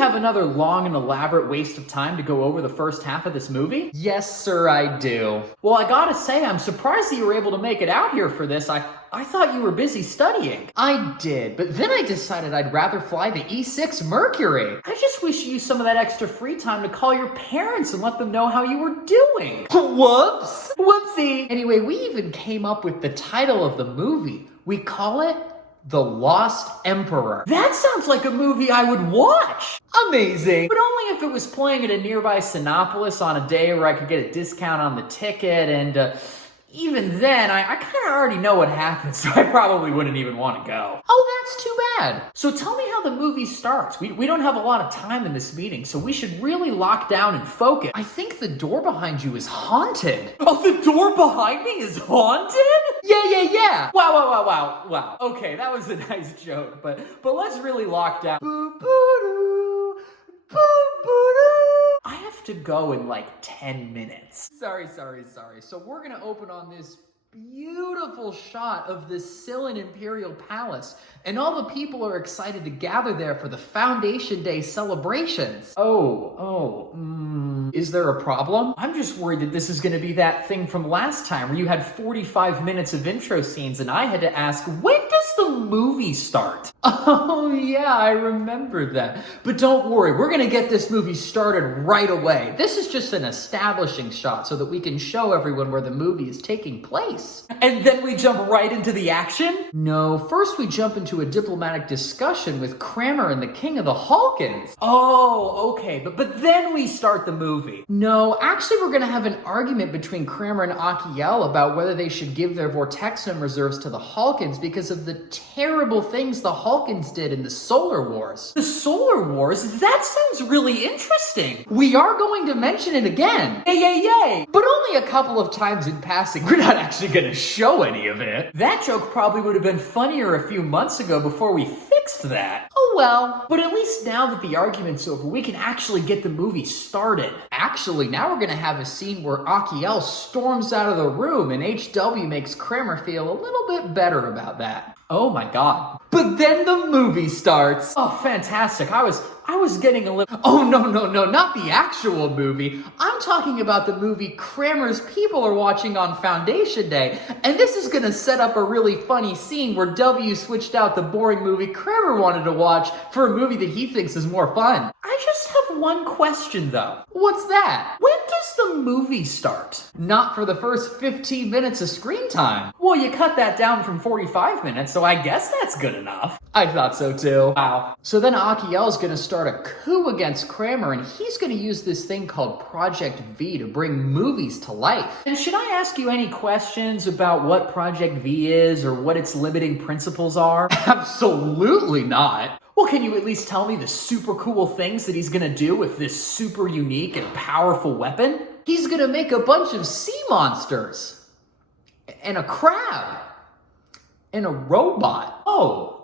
have another long and elaborate waste of time to go over the first half of this movie? Yes, sir, I do. Well, I gotta say, I'm surprised that you were able to make it out here for this. I thought you were busy studying. I did, but then I decided I'd rather fly the E6 Mercury. I just wish you used some of that extra free time to call your parents and let them know how you were doing. Whoops! Whoopsie! Anyway, we even came up with the title of the movie. We call it The Lost Emperor. That sounds like a movie I would watch. Amazing. But only if it was playing at a nearby Sinopolis on a day where I could get a discount on the ticket, and even then, I kind of already know what happens, so I probably wouldn't even want to go. Oh, that's too bad. So tell me how the movie starts. We don't have a lot of time in this meeting, so we should really lock down and focus. I think the door behind you is haunted. Oh, the door behind me is haunted? Yeah. Wow. Okay, that was a nice joke, but let's really lock down. Boo-boo-doo, boo-boo-doo. I have to go in like 10 minutes. Sorry. So we're gonna open on this beautiful shot of the Scylla Imperial Palace, and all the people are excited to gather there for the Foundation Day celebrations. Is there a problem? I'm just worried that this is going to be that thing from last time where you had 45 minutes of intro scenes and I had to ask, when does the movie start? Oh yeah, I remember that. But don't worry, we're going to get this movie started right away. This is just an establishing shot so that we can show everyone where the movie is taking place. And then we jump right into the action? No, first we jump into a diplomatic discussion with Kramer and the King of the Halkans. Oh, okay, but then we start the movie. No, actually we're going to have an argument between Kramer and Akiel about whether they should give their Vortexum reserves to the Halkans because of the terrible things the Halkans did in the Solar Wars. The Solar Wars? That sounds really interesting. We are going to mention it again. Yay! But only a couple of times in passing. We're not actually going to show any of it. That joke probably would have been funnier a few months ago before we fixed that. Oh well. But at least now that the argument's over, we can actually get the movie started. Actually, now we're going to have a scene where Akiel storms out of the room and HW makes Kramer feel a little bit better about that. Oh my god. But then the movie starts. Oh, fantastic. I was getting a little... Oh, no, not the actual movie. I'm talking about the movie Kramer's people are watching on Foundation Day. And this is going to set up a really funny scene where W switched out the boring movie Kramer wanted to watch for a movie that he thinks is more fun. I just have one question, though. What's that? When does the movie start? Not for the first 15 minutes of screen time. Well, you cut that down from 45 minutes, so I guess that's good enough. I thought so too. Wow. So then Akiel's going to start a coup against Kramer, and he's going to use this thing called Project V to bring movies to life. And should I ask you any questions about what Project V is or what its limiting principles are? Absolutely not. Well, can you at least tell me the super cool things that he's going to do with this super unique and powerful weapon? He's going to make a bunch of sea monsters. And a crab. And a robot.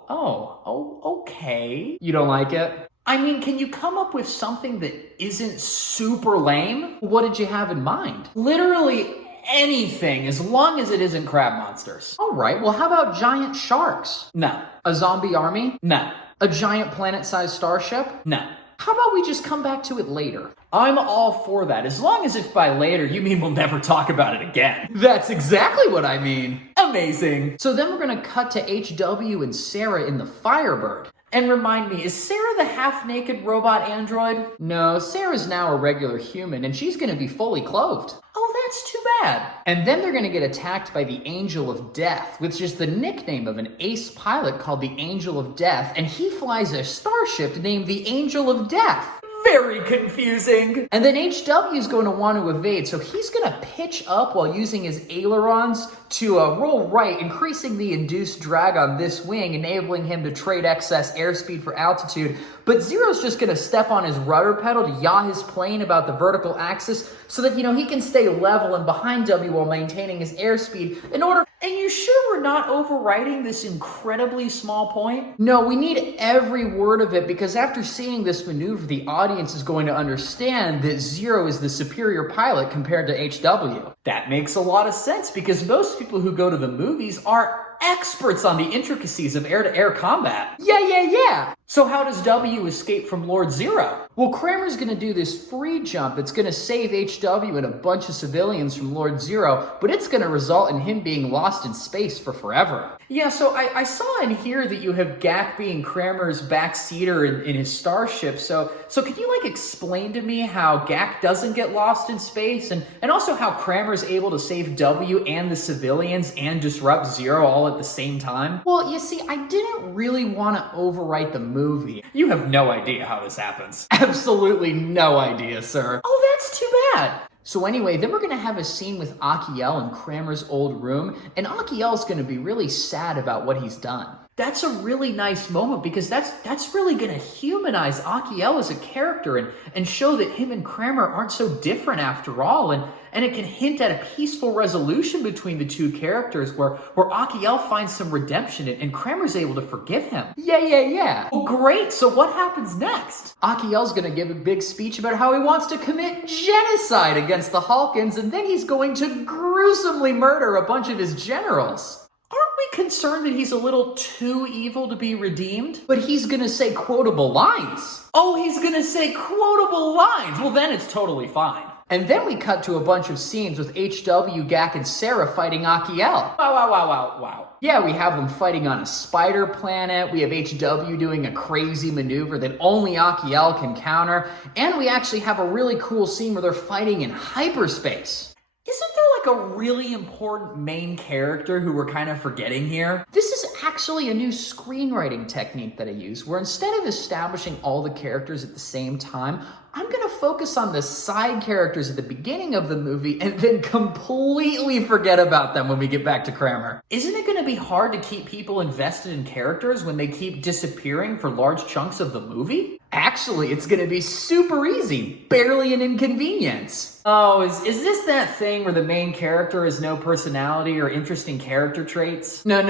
Okay. You don't like it? I mean, can you come up with something that isn't super lame? What did you have in mind? Literally anything, as long as it isn't crab monsters. All right, well, how about giant sharks? No. A zombie army? No. A giant planet-sized starship? No. How about we just come back to it later? I'm all for that, as long as if by later you mean we'll never talk about it again. That's exactly what I mean. Amazing. So then we're going to cut to HW and Sarah in the Firebird. And remind me, is Sarah the half-naked robot android? No, Sarah's now a regular human, and she's going to be fully clothed. Oh, that's too bad. And then they're going to get attacked by the Angel of Death, which is the nickname of an ace pilot called the Angel of Death, and he flies a starship named the Angel of Death. Very confusing. And then HW is going to want to evade, so he's going to pitch up while using his ailerons to roll right, increasing the induced drag on this wing, enabling him to trade excess airspeed for altitude. But Zero's just going to step on his rudder pedal to yaw his plane about the vertical axis so that, he can stay level and behind W while maintaining his airspeed in order... And you sure we're not overwriting this incredibly small point? No, we need every word of it, because after seeing this maneuver, the audience is going to understand that Zero is the superior pilot compared to HW. That makes a lot of sense, because most people who go to the movies are experts on the intricacies of air-to-air combat. Yeah. So how does W escape from Lord Zero? Well, Kramer's gonna do this free jump. It's gonna save HW and a bunch of civilians from Lord Zero, but it's gonna result in him being lost in space for forever. Yeah, so I saw in here that you have Gak being Kramer's backseater in his starship. So can you like explain to me how Gak doesn't get lost in space, and also how Kramer's able to save W and the civilians and disrupt Zero all at the same time? Well, you see, I didn't really want to overwrite the movie. You have no idea how this happens. Absolutely no idea, sir. Oh, that's too bad. So anyway, then we're going to have a scene with Akiel in Kramer's old room, and Akiel's going to be really sad about what he's done. That's a really nice moment because that's really going to humanize Akiel as a character and show that him and Kramer aren't so different after all, and it can hint at a peaceful resolution between the two characters where Akiel finds some redemption and Kramer's able to forgive him. Yeah. Oh, great. So what happens next? Akiel's going to give a big speech about how he wants to commit genocide against the Hulkins, and then he's going to gruesomely murder a bunch of his generals. Aren't we concerned that he's a little too evil to be redeemed? But he's gonna say quotable lines. Oh, he's gonna say quotable lines. Well, then it's totally fine. And then we cut to a bunch of scenes with HW, Gak, and Sarah fighting Akiel. Wow. Yeah, we have them fighting on a spider planet. We have HW doing a crazy maneuver that only Akiel can counter. And we actually have a really cool scene where they're fighting in hyperspace. Isn't there like a really important main character who we're kind of forgetting here? This is actually a new screenwriting technique that I use, where instead of establishing all the characters at the same time, I'm gonna focus on the side characters at the beginning of the movie and then completely forget about them when we get back to Kramer. Isn't it gonna be hard to keep people invested in characters when they keep disappearing for large chunks of the movie? Actually, it's gonna be super easy. Barely an inconvenience. Oh, is this that thing where the main character has no personality or interesting character traits? No.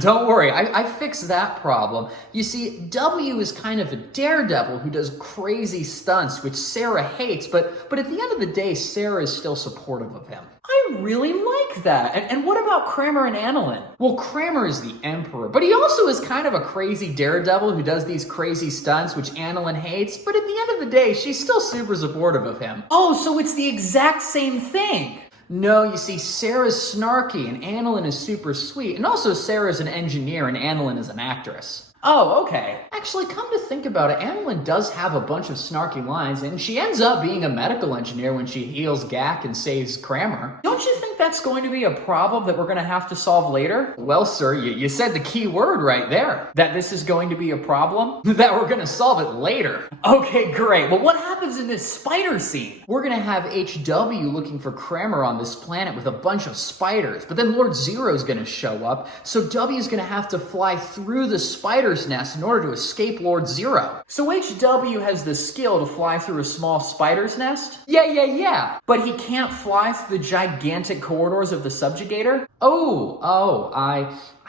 Don't worry, I fixed that problem. You see, W is kind of a daredevil who does crazy stunts, which Sarah hates, but at the end of the day, Sarah is still supportive of him. I really like that. And what about Kramer and Annalyn? Well, Kramer is the emperor, but he also is kind of a crazy daredevil who does these crazy stunts, which Annalyn hates, but at the end of the day, she's still super supportive of him. Oh, so it's the exact same thing. No, you see, Sarah's snarky and Annalyn is super sweet, and also Sarah's an engineer and Annalyn is an actress. Oh, okay. Actually, come to think about it, Annalyn does have a bunch of snarky lines, and she ends up being a medical engineer when she heals Gak and saves Kramer. Don't you think that's going to be a problem that we're going to have to solve later? Well, sir, you said the key word right there. That this is going to be a problem? That we're going to solve it later. Okay, great. Well, what happens in this spider scene? We're going to have HW looking for Kramer on this planet with a bunch of spiders, but then Lord Zero's going to show up, so W's going to have to fly through the spider's nest in order to escape Lord Zero. So HW has the skill to fly through a small spider's nest? Yeah. But he can't fly through the gigantic corridors of the subjugator?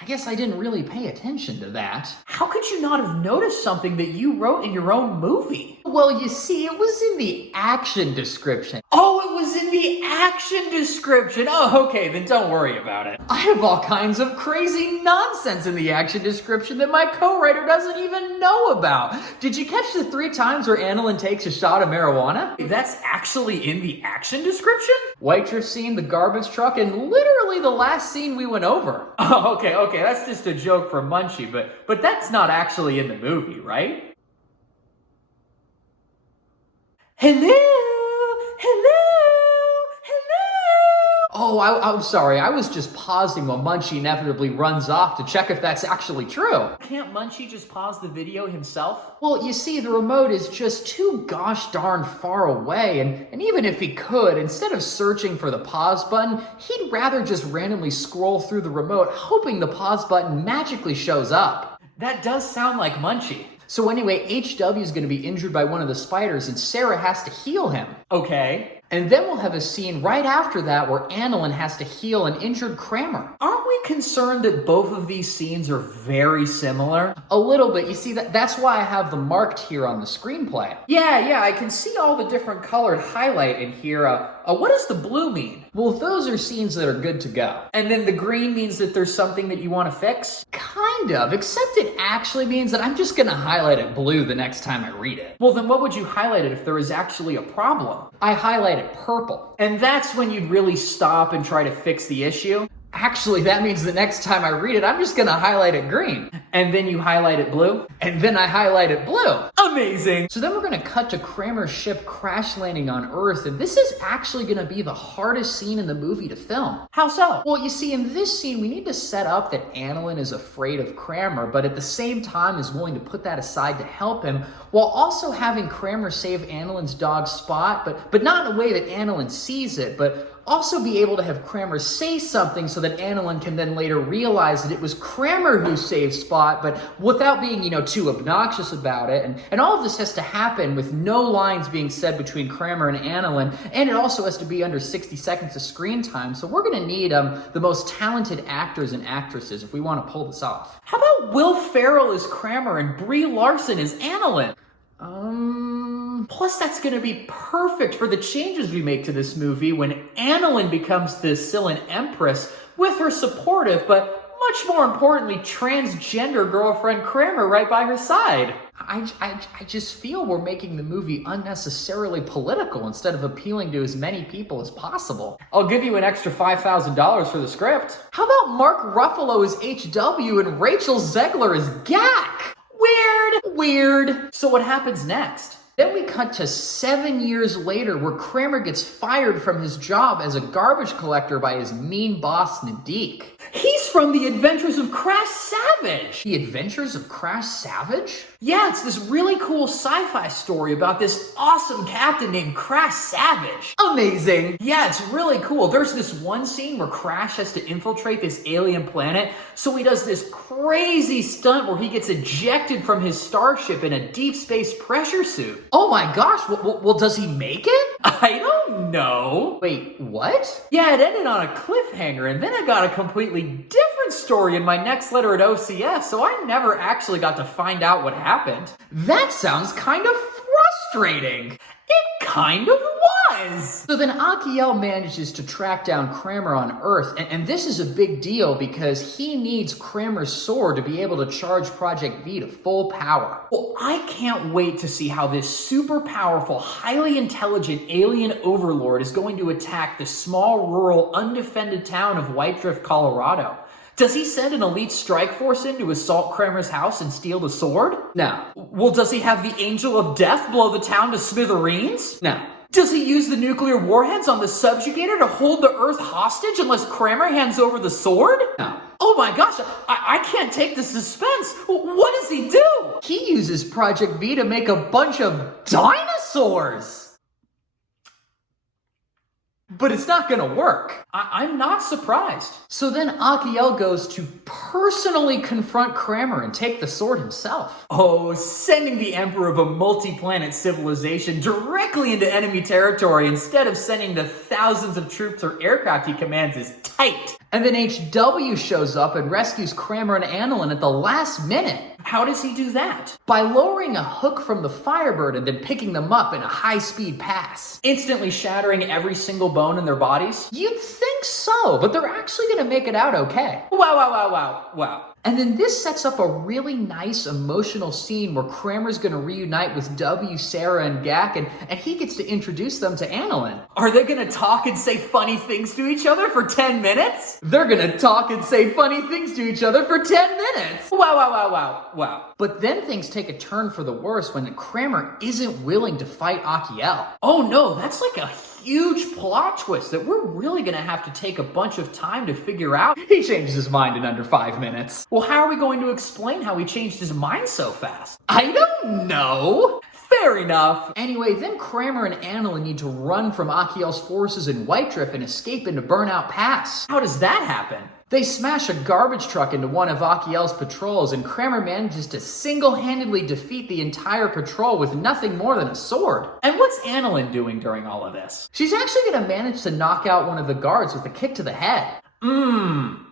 I guess I didn't really pay attention to that. How could you not have noticed something that you wrote in your own movie? Well, you see, it was in the action description. Oh, it was in the action description. Oh, okay, then don't worry about it. I have all kinds of crazy nonsense in the action description that my co-writer doesn't even know about. Did you catch the 3 times where Annalyn takes a shot of marijuana? That's actually in the action description? Waitress scene, the garbage truck, and literally the last scene we went over. Oh, okay, that's just a joke for Munchie, but that's not actually in the movie, right? Hello! Oh, I'm sorry. I was just pausing while Munchie inevitably runs off to check if that's actually true. Can't Munchie just pause the video himself? Well, you see, the remote is just too gosh darn far away, and even if he could, instead of searching for the pause button, he'd rather just randomly scroll through the remote, hoping the pause button magically shows up. That does sound like Munchie. So anyway, HW is going to be injured by one of the spiders, and Sarah has to heal him. Okay. And then we'll have a scene right after that where Annalyn has to heal an injured Kramer. Aren't we concerned that both of these scenes are very similar? A little bit. You see, that's why I have them marked here on the screenplay. Yeah, I can see all the different colored highlight in here. What does the blue mean? Well, those are scenes that are good to go. And then the green means that there's something that you want to fix? Kind of, except it actually means that I'm just gonna highlight it blue the next time I read it. Well, then what would you highlight it if there was actually a problem? I highlight it purple. And that's when you'd really stop and try to fix the issue? Actually, that means the next time I read it, I'm just gonna highlight it green. And then you highlight it blue? And then I highlight it blue. Amazing! So then we're gonna cut to Kramer's ship crash landing on Earth, and this is actually gonna be the hardest scene in the movie to film. How so? Well, you see, in this scene, we need to set up that Annalyn is afraid of Kramer, but at the same time is willing to put that aside to help him, while also having Kramer save Annalyn's dog Spot, but not in a way that Annalyn sees it, but also be able to have Kramer say something so that Annalyn can then later realize that it was Kramer who saved Spot, but without being, too obnoxious about it. And all of this has to happen with no lines being said between Kramer and Annalyn, and it also has to be under 60 seconds of screen time. So we're going to need the most talented actors and actresses if we want to pull this off. How about Will Ferrell as Kramer and Brie Larson as Annalyn? Plus, that's going to be perfect for the changes we make to this movie when Annalyn becomes the Scythian Empress with her supportive, but much more importantly, transgender girlfriend Kramer right by her side. I just feel we're making the movie unnecessarily political instead of appealing to as many people as possible. I'll give you an extra $5,000 for the script. How about Mark Ruffalo as HW and Rachel Zegler as Gak? Weird. So what happens next? Then we cut to 7 years later where Kramer gets fired from his job as a garbage collector by his mean boss, Nadik. He's from The Adventures of Crash Savage. The Adventures of Crash Savage? Yeah, it's this really cool sci-fi story about this awesome captain named Crash Savage. Amazing. Yeah, it's really cool. There's this one scene where Crash has to infiltrate this alien planet, so he does this crazy stunt where he gets ejected from his starship in a deep space pressure suit. Oh my gosh, well, does he make it? I don't know. Wait, what? Yeah, it ended on a cliffhanger, and then I got a completely different story in my next letter at OCS, so I never actually got to find out what happened. That sounds kind of frustrating. It kind of was. So then Akiel manages to track down Kramer on Earth, and this is a big deal because he needs Kramer's sword to be able to charge Project V to full power. Well, I can't wait to see how this super powerful, highly intelligent alien overlord is going to attack the small, rural, undefended town of White Drift, Colorado. Does he send an elite strike force in to assault Kramer's house and steal the sword? No. Well, does he have the Angel of Death blow the town to smithereens? No. Does he use the nuclear warheads on the subjugator to hold the Earth hostage unless Kramer hands over the sword? No. Oh my gosh, I can't take the suspense. What does he do? He uses Project V to make a bunch of dinosaurs. But it's not gonna work. I'm not surprised. So then Akiel goes to personally confront Kramer and take the sword himself. Oh, sending the Emperor of a multi-planet civilization directly into enemy territory instead of sending the thousands of troops or aircraft he commands is tight. And then HW shows up and rescues Kramer and Annalyn at the last minute. How does he do that? By lowering a hook from the Firebird and then picking them up in a high-speed pass. Instantly shattering every single bone in their bodies? You'd think so, but they're actually gonna make it out okay. Wow. And then this sets up a really nice emotional scene where Kramer's gonna reunite with W, Sarah, and Gak, and he gets to introduce them to Annalyn. Are they gonna talk and say funny things to each other for 10 minutes? They're gonna talk and say funny things to each other for 10 minutes. Wow. But then things take a turn for the worse when Kramer isn't willing to fight Akiel. Oh no, that's like a huge plot twist that we're really gonna have to take a bunch of time to figure out. He changes his mind in under 5 minutes. Well, how are we going to explain how he changed his mind so fast? I don't know. Fair enough. Anyway, then Kramer and Annalyn need to run from Akiel's forces in White Drift and escape into Burnout Pass. How does that happen? They smash a garbage truck into one of Achiel's patrols, and Kramer manages to single-handedly defeat the entire patrol with nothing more than a sword. And what's Annalyn doing during all of this? She's actually going to manage to knock out one of the guards with a kick to the head. You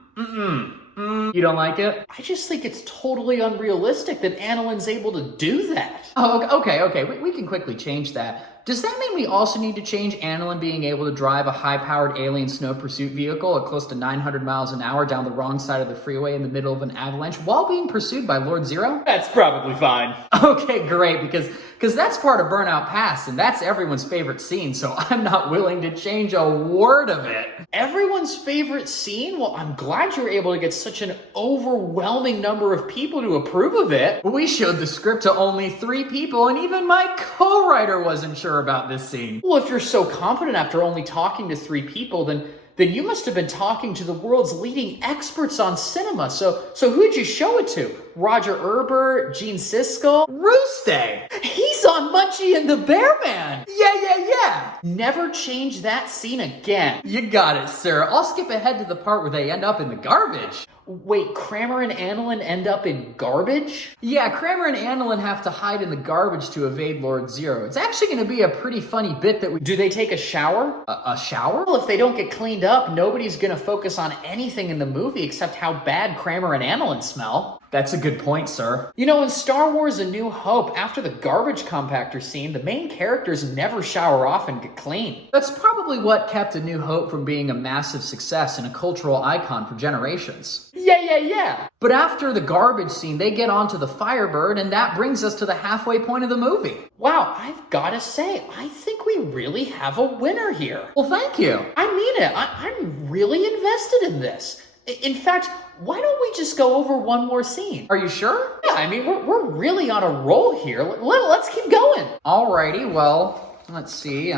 don't like it? I just think it's totally unrealistic that Annalyn's able to do that. Oh, okay. We can quickly change that. Does that mean we also need to change Annalyn being able to drive a high-powered alien snow pursuit vehicle at close to 900 miles an hour down the wrong side of the freeway in the middle of an avalanche while being pursued by Lord Zero? That's probably fine. Okay, great, because that's part of Burnout Pass, and that's everyone's favorite scene, so I'm not willing to change a word of it. Everyone's favorite scene? Well, I'm glad you were able to get such an overwhelming number of people to approve of it. We showed the script to only 3 people, and even my co-writer wasn't sure about this scene. Well, if you're so confident after only talking to 3 people, then you must have been talking to the world's leading experts on cinema. So who'd you show it to? Roger Ebert, Gene Siskel? Rooster! He's on Munchie and the Bear Man! Yeah! Never change that scene again. You got it, sir. I'll skip ahead to the part where they end up in the garbage. Wait, Kramer and Annalyn end up in garbage? Yeah, Kramer and Annalyn have to hide in the garbage to evade Lord Zero. It's actually going to be a pretty funny bit that we... Do they take a shower? A shower? Well, if they don't get cleaned up, nobody's going to focus on anything in the movie except how bad Kramer and Annalyn smell. That's a good point, sir. You know, in Star Wars A New Hope, after the garbage compactor scene, the main characters never shower off and get clean. That's probably what kept A New Hope from being a massive success and a cultural icon for generations. Yeah. But after the garbage scene, they get onto the Firebird, and that brings us to the halfway point of the movie. Wow, I've got to say, I think we really have a winner here. Well, thank you. I mean it. I'm really invested in this. In fact, why don't we just go over one more scene? Are you sure? Yeah, I mean, we're really on a roll here. Let's keep going. Alrighty, well, let's see,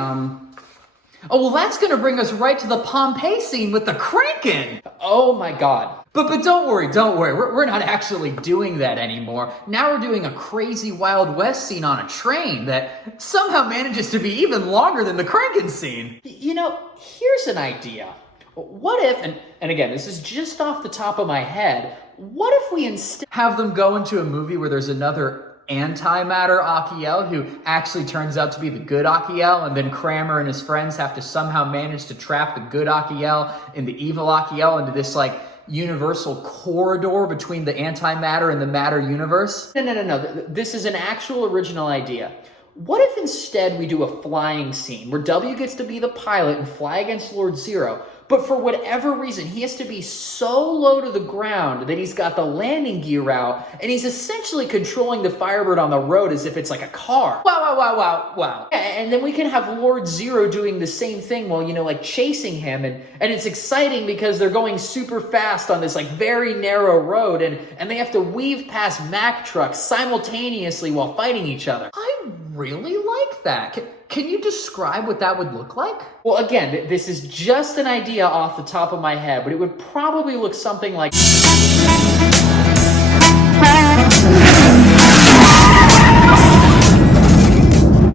Oh, well, that's gonna bring us right to the Pompeii scene with the Kraken! Oh my god. But don't worry. We're not actually doing that anymore. Now we're doing a crazy Wild West scene on a train that somehow manages to be even longer than the Kraken scene. You know, here's an idea. What if, and again, this is just off the top of my head, what if we instead have them go into a movie where there's another antimatter Achiel who actually turns out to be the good Achiel, and then Kramer and his friends have to somehow manage to trap the good Achiel and the evil Achiel into this, like, universal corridor between the antimatter and the matter universe? No. This is an actual original idea. What if instead we do a flying scene where W gets to be the pilot and fly against Lord Zero, but for whatever reason, he has to be so low to the ground that he's got the landing gear out, and he's essentially controlling the Firebird on the road as if it's like a car. Wow. And then we can have Lord Zero doing the same thing while, like chasing him, and it's exciting because they're going super fast on this like very narrow road, and they have to weave past Mack trucks simultaneously while fighting each other. I really like that. Can you describe what that would look like? Well, again, this is just an idea off the top of my head, but it would probably look something like...